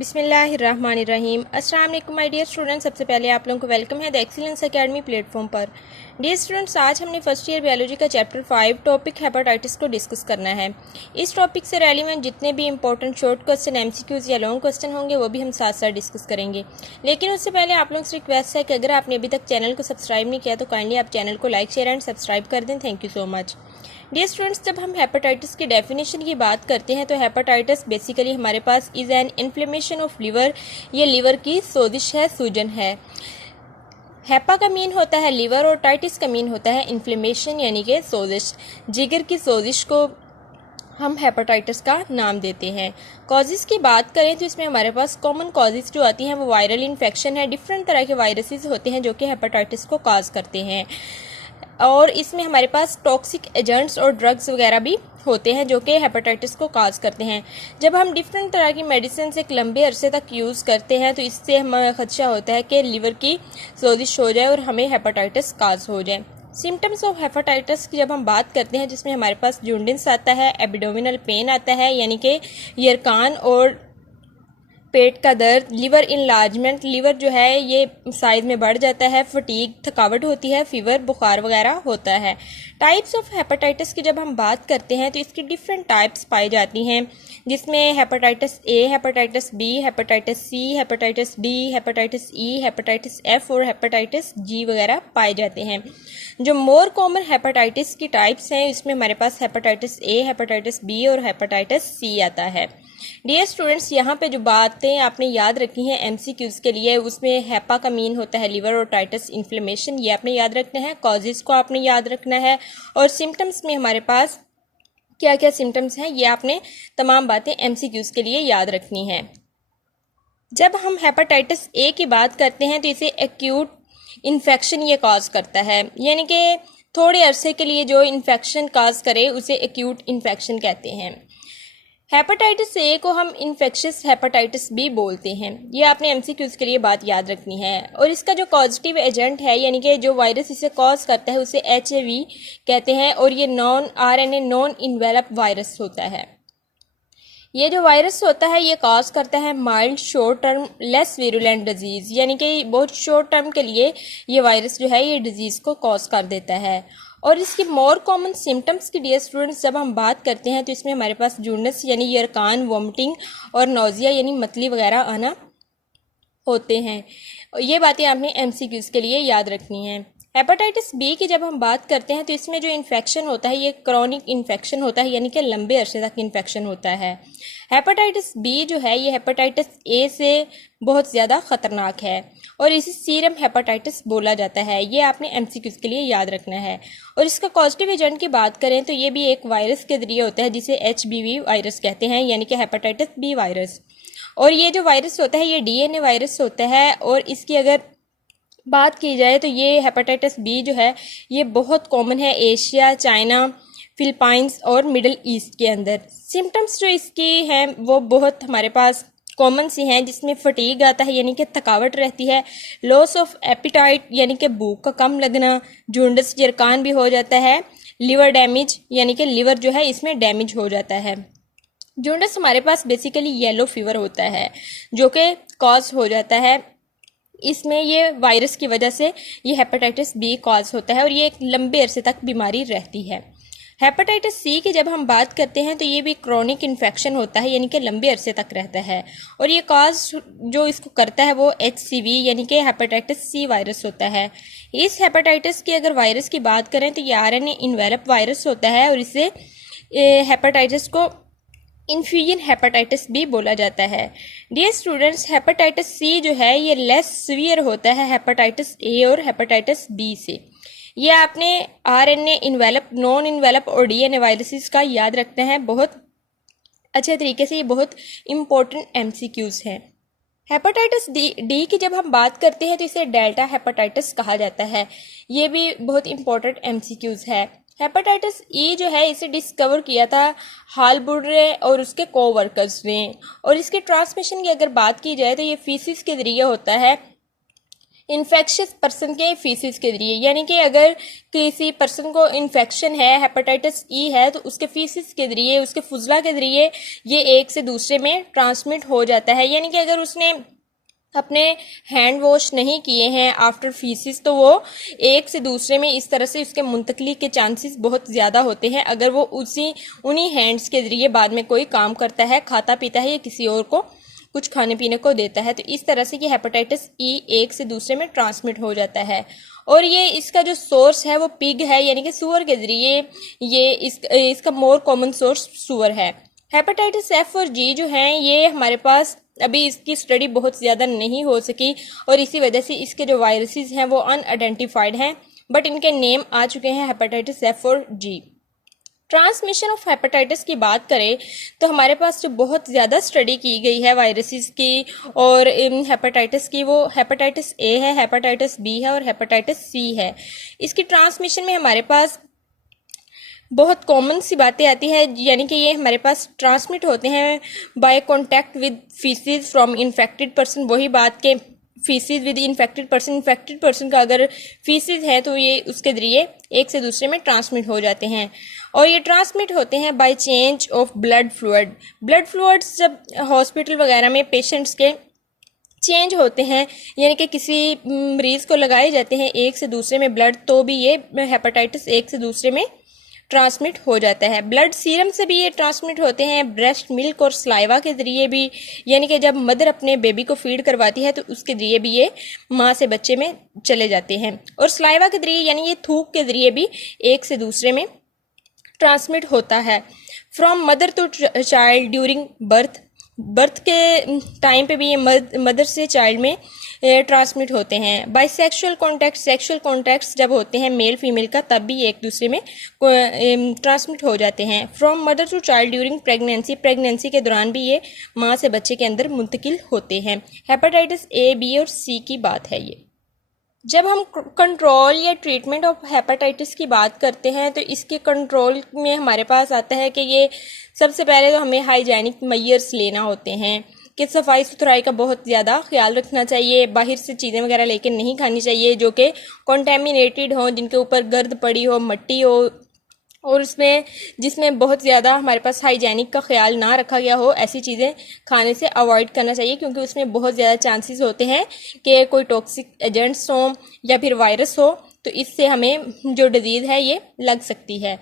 बिस्मिल्लाहिर्रहमानिर्रहीम। अस्सलाम वालेकुम माय डियर स्टूडेंट्स। सबसे पहले आप लोगों को वेलकम है द एक्सीलेंस एकेडमी प्लेटफॉर्म पर। डियर स्टूडेंट्स, आज हमने फर्स्ट ईयर बायोलॉजी का चैप्टर 5 टॉपिक हेपेटाइटिस को डिस्कस करना है। इस टॉपिक से रेलिवेंट जितने भी इंपॉर्टेंट शॉर्ट क्वेश्चन, एमसीक्यूज या लॉन्ग क्वेश्चन होंगे वो भी हम साथ साथ डिस्कस करेंगे। लेकिन उससे पहले आप लोगों से रिक्वेस्ट है कि अगर आपने अभी तक चैनल को सब्सक्राइब नहीं किया तो काइंडली आप चैनल को लाइक, शेयर एंड सब्सक्राइब कर दें। Thank you so much. Dear students, जब हम हेपेटाइटिस की डेफिनेशन की बात करते हैं तो हेपेटाइटिस बेसिकली हमारे पास is an inflammation of liver. ये लिवर की सोजिश है, सूजन है। हेपा का मीन होता है लिवर और टाइटिस का मीन होता है इन्फ्लेमेशन यानी कि सोजिश। जिगर की सोजिश को हम हेपेटाइटिस का नाम देते हैं। कॉजेज़ की बात करें तो इसमें हमारे पास कॉमन कॉजेज़ जो आती हैं वो वायरल इन्फेक्शन है। डिफरेंट तरह के वायरसेस होते हैं जो कि हेपेटाइटिस को काज करते हैं, और इसमें हमारे पास टॉक्सिक एजेंट्स और ड्रग्स वगैरह भी होते हैं जो कि हेपेटाइटिस को काज करते हैं। जब हम डिफरेंट तरह की मेडिसिन एक लंबे अरसे तक यूज़ करते हैं तो इससे हमें खदशा होता है कि लिवर की सोजिश हो जाए और हमें हेपेटाइटिस काज हो जाए। सिम्टम्स ऑफ हेपेटाइटिस की जब हम बात करते हैं जिसमें हमारे पास जूंडिस आता है, एब्डोमिनल पेन आता है यानी कि यरकान और पेट का दर्द, लिवर इनलार्जमेंट, लिवर जो है ये साइज में बढ़ जाता है, फटीग, थकावट होती है, फीवर, बुखार वगैरह होता है। टाइप्स ऑफ हेपेटाइटिस की जब हम बात करते हैं तो इसकी डिफरेंट टाइप्स पाई जाती हैं, जिसमें hepatitis A, hepatitis B, hepatitis C, hepatitis D, hepatitis E, hepatitis F और हेपेटाइटिस जी वगैरह पाए जाते हैं। जो मोर कॉमन हेपेटाइटिस की टाइप्स हैं इसमें हमारे पास हेपेटाइटिस ए, हेपेटाइटिस बी और हेपेटाइटिस सी आता है। डियर स्टूडेंट्स, यहाँ पे जो बातें आपने याद रखी हैं एमसीक्यूज के लिए, उसमें हेपा का मीन होता है लिवर और टाइटिस इन्फ्लेमेशन, ये आपने याद रखना है। कॉजेज को आपने याद रखना है, और सिम्टम्स में हमारे पास क्या क्या सिम्टम्स हैं ये आपने तमाम बातें एमसीक्यूज के लिए याद रखनी है। जब हम हेपेटाइटिस ए की बात करते हैं तो इसे एक्यूट इन्फेक्शन ये कॉज करता है, यानी कि थोड़े अरसे के लिए जो इन्फेक्शन कॉज करे उसे एक्यूट इन्फेक्शन कहते हैं। हेपेटाइटिस ए को हम इन्फेक्शियस हेपेटाइटिस बी बोलते हैं। ये आपने एमसीक्यूज के लिए बात याद रखनी है। और इसका जो पॉजिटिव एजेंट है यानी कि जो वायरस इसे कॉज करता है उसे एचएवी कहते हैं, और ये non RNA non envelope virus होता है। ये जो वायरस होता है ये कॉज करता है mild short term less virulent disease, यानी कि बहुत शॉर्ट टर्म के लिए ये वायरस जो है ये डिजीज को कॉज कर देता है। और इसकी मोर कॉमन सिम्टम्स की डियर स्टूडेंट्स जब हम बात करते हैं तो इसमें हमारे पास जूंडिस यानी यरकान, वॉमिटिंग और नोजिया यानी मतली वगैरह आना होते हैं। ये बातें आपने एमसीक्यूज के लिए याद रखनी है। हेपेटाइटिस बी की जब हम बात करते हैं तो इसमें जो इन्फेक्शन होता है ये क्रॉनिक इन्फेक्शन होता है, यानी कि लंबे अरसे तक इन्फेक्शन होता है। हेपेटाइटिस बी जो है ये हेपेटाइटिस ए से बहुत ज़्यादा ख़तरनाक है और इसे सीरम हेपेटाइटिस बोला जाता है। ये आपने एमसीक्यूज के लिए याद रखना है। और इसका पॉजिटिव एजेंट की बात करें तो ये भी एक वायरस के जरिए होता है जिसे एचबीवी वायरस कहते हैं, यानी कि हेपेटाइटिस बी वायरस। और ये जो वायरस होता है ये डीएनए वायरस होता है, और इसकी अगर बात की जाए तो ये हेपेटाइटिस बी जो है ये बहुत कॉमन है एशिया, चाइना, फिलीपाइंस और मिडल ईस्ट के अंदर। सिम्टम्स जो इसकी हैं वो बहुत हमारे पास कॉमन सी हैं, जिसमें फटीग आता है यानी कि थकावट रहती है, लॉस ऑफ एपिटाइट यानी कि भूख का कम लगना, जूंडिस यरकान भी हो जाता है, लिवर डैमेज यानी कि लिवर जो है इसमें डैमेज हो जाता है। जूंडिस हमारे पास बेसिकली येलो फीवर होता है जो कि कॉज हो जाता है, इसमें ये वायरस की वजह से ये हेपेटाइटिस बी कॉज होता है और ये एक लंबे अरसे तक बीमारी रहती है। हेपेटाइटिस सी की जब हम बात करते हैं तो ये भी क्रॉनिक इन्फेक्शन होता है, यानी कि लंबे अरसे तक रहता है, और ये कॉज जो इसको करता है वो HCV यानी कि हेपेटाइटिस सी वायरस होता है। इस हेपेटाइटिस की अगर वायरस की बात करें तो ये आरएनए इन्वेलप वायरस होता है, और इसे हेपेटाइटिस को इन्फ्यूजन हेपेटाइटिस भी बोला जाता है। डियर स्टूडेंट्स, हेपेटाइटिस सी जो है ये लेस सीवियर होता है हेपेटाइटिस ए और हेपेटाइटिस बी से। ये आपने आरएनए इन्वेलप, नॉन इन्वेलप और डीएनए वायरसेस का याद रखना है बहुत अच्छे तरीके से। ये बहुत इंपॉर्टेंट एमसीक्यूज हैं। हेपेटाइटिस डी की जब हम बात करते हैं तो इसे डेल्टा हेपेटाइटिस कहा जाता है। ये भी बहुत इंपॉर्टेंट एमसीक्यूज है। हेपेटाइटिस ई जो है इसे डिस्कवर किया था हालबुर्रे और उसके कोवर्कर्स ने, और इसके ट्रांसमिशन की अगर बात की जाए तो ये फीसिस के जरिए होता है। इन्फेक्शियस पर्सन के फीसिस के जरिए, यानी कि अगर किसी पर्सन को इन्फेक्शन है, हेपेटाइटिस ई है, तो उसके फीसिस के जरिए, उसके फुजला के जरिए ये एक से दूसरे में ट्रांसमिट हो जाता है। यानी कि अगर उसने अपने हैंड वॉश नहीं किए हैं आफ्टर फीसिस, तो वो एक से दूसरे में इस तरह से उसके मुंतकली के चांसेस बहुत ज़्यादा होते हैं अगर वो उन्हीं हैंड्स के ज़रिए बाद में कोई काम करता है, खाता पीता है या किसी और को कुछ खाने पीने को देता है। तो इस तरह से ये हेपेटाइटिस ई एक से दूसरे में ट्रांसमिट हो जाता है। और ये इसका जो सोर्स है वो पिग है, यानी कि सूअर के ज़रिए ये इसका मोर कॉमन सोर्स सूअर है। हेपेटाइटिस एफ और जी जो हैं ये हमारे पास अभी इसकी स्टडी बहुत ज़्यादा नहीं हो सकी और इसी वजह से इसके जो वायरसेस हैं वो अनआइडेंटिफाइड हैं, बट इनके नेम आ चुके हैं हेपेटाइटिस एफ और जी। ट्रांसमिशन ऑफ हेपेटाइटिस की बात करें तो हमारे पास जो बहुत ज़्यादा स्टडी की गई है वायरसेस की और हेपेटाइटिस की, वो हेपेटाइटिस ए है, हेपेटाइटिस बी है और हेपेटाइटिस सी है। इसकी ट्रांसमिशन में हमारे पास बहुत कॉमन सी बातें आती है, यानी कि ये हमारे पास ट्रांसमिट होते हैं by contact with faeces from infected person. वही बात के फीसिस विद इन्फेक्टेड पर्सन का अगर फीसिस है तो ये उसके जरिए एक से दूसरे में ट्रांसमिट हो जाते हैं। और ये ट्रांसमिट होते हैं by change of blood fluids जब हॉस्पिटल वगैरह में पेशेंट्स के चेंज होते हैं, यानी कि किसी मरीज को लगाए जाते हैं एक से दूसरे में ब्लड, तो भी ये हेपेटाइटिस एक से दूसरे में ट्रांसमिट हो जाता है। ब्लड सीरम से भी ये ट्रांसमिट होते हैं, ब्रेस्ट मिल्क और स्लाइवा के जरिए भी, यानी कि जब मदर अपने बेबी को फीड करवाती है तो उसके जरिए भी ये माँ से बच्चे में चले जाते हैं। और स्लाइवा के जरिए यानी ये थूक के जरिए भी एक से दूसरे में ट्रांसमिट होता है। From mother to child during birth के टाइम पे भी ये मदर से चाइल्ड में ट्रांसमिट होते हैं। बाय सेक्सुअल कॉन्टैक्ट्स जब होते हैं मेल फीमेल का, तब भी एक दूसरे में ट्रांसमिट हो जाते हैं। From mother to child during pregnancy के दौरान भी ये माँ से बच्चे के अंदर मुंतकिल होते हैं। हेपेटाइटिस ए, बी और सी की बात है ये। जब हम कंट्रोल या ट्रीटमेंट ऑफ हेपेटाइटिस की बात करते हैं तो इसके कंट्रोल में हमारे पास आता है कि ये सबसे पहले तो हमें हाइजीनिक मेजर्स लेना होते हैं कि सफाई सुथराई का बहुत ज़्यादा ख्याल रखना चाहिए। बाहर से चीज़ें वगैरह लेकर नहीं खानी चाहिए जो कि कॉन्टेमिनेटेड हों, जिनके ऊपर गर्द पड़ी हो, मट्टी हो और उसमें जिसमें बहुत ज़्यादा हमारे पास हाइजीनिक का ख्याल ना रखा गया हो, ऐसी चीज़ें खाने से अवॉइड करना चाहिए क्योंकि उसमें बहुत ज़्यादा चांसेस होते हैं कि कोई टॉक्सिक एजेंट्स हों या फिर वायरस हो, तो इससे हमें जो डिजीज़ है ये लग सकती है।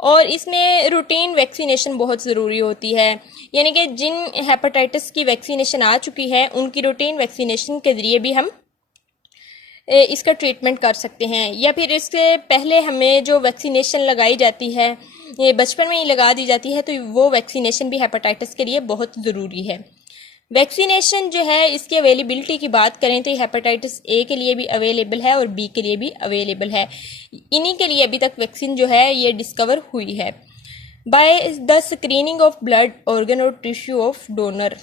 और इसमें रूटीन वैक्सीनेशन बहुत ज़रूरी होती है, यानी कि जिन हेपेटाइटिस की वैक्सीनेशन आ चुकी है उनकी रूटीन वैक्सीनेशन के ज़रिए भी हम इसका ट्रीटमेंट कर सकते हैं। या फिर इससे पहले हमें जो वैक्सीनेशन लगाई जाती है ये बचपन में ही लगा दी जाती है, तो वो वैक्सीनेशन भी हेपेटाइटिस के लिए बहुत ज़रूरी है। वैक्सीनेशन जो है इसकी अवेलेबिलिटी की बात करें तो हेपेटाइटिस ए के लिए भी अवेलेबल है और बी के लिए भी अवेलेबल है। इन्हीं के लिए अभी तक वैक्सीन जो है ये डिस्कवर हुई है by the screening of blood organ और टिश्यू ऑफ डोनर।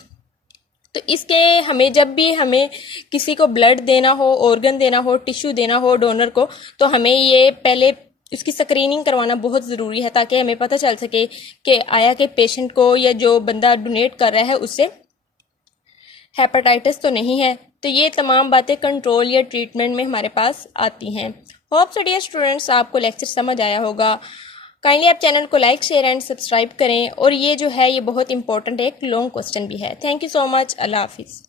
तो इसके हमें जब भी हमें किसी को ब्लड देना हो, ऑर्गन देना हो, टिश्यू देना हो डोनर को, तो हमें ये पहले उसकी स्क्रीनिंग करवाना बहुत ज़रूरी है ताकि हमें पता चल सके कि आया कि पेशेंट को या जो बंदा डोनेट कर रहा है उससे हेपेटाइटिस तो नहीं है। तो ये तमाम बातें कंट्रोल या ट्रीटमेंट में हमारे पास आती हैं। होप सो डियर स्टूडेंट्स आपको लेक्चर समझ आया होगा। काइंडली आप चैनल को लाइक, शेयर एंड सब्सक्राइब करें। और ये जो है ये बहुत इंपॉर्टेंट एक लॉन्ग क्वेश्चन भी है। Thank you so much. अल्लाह हाफिज़।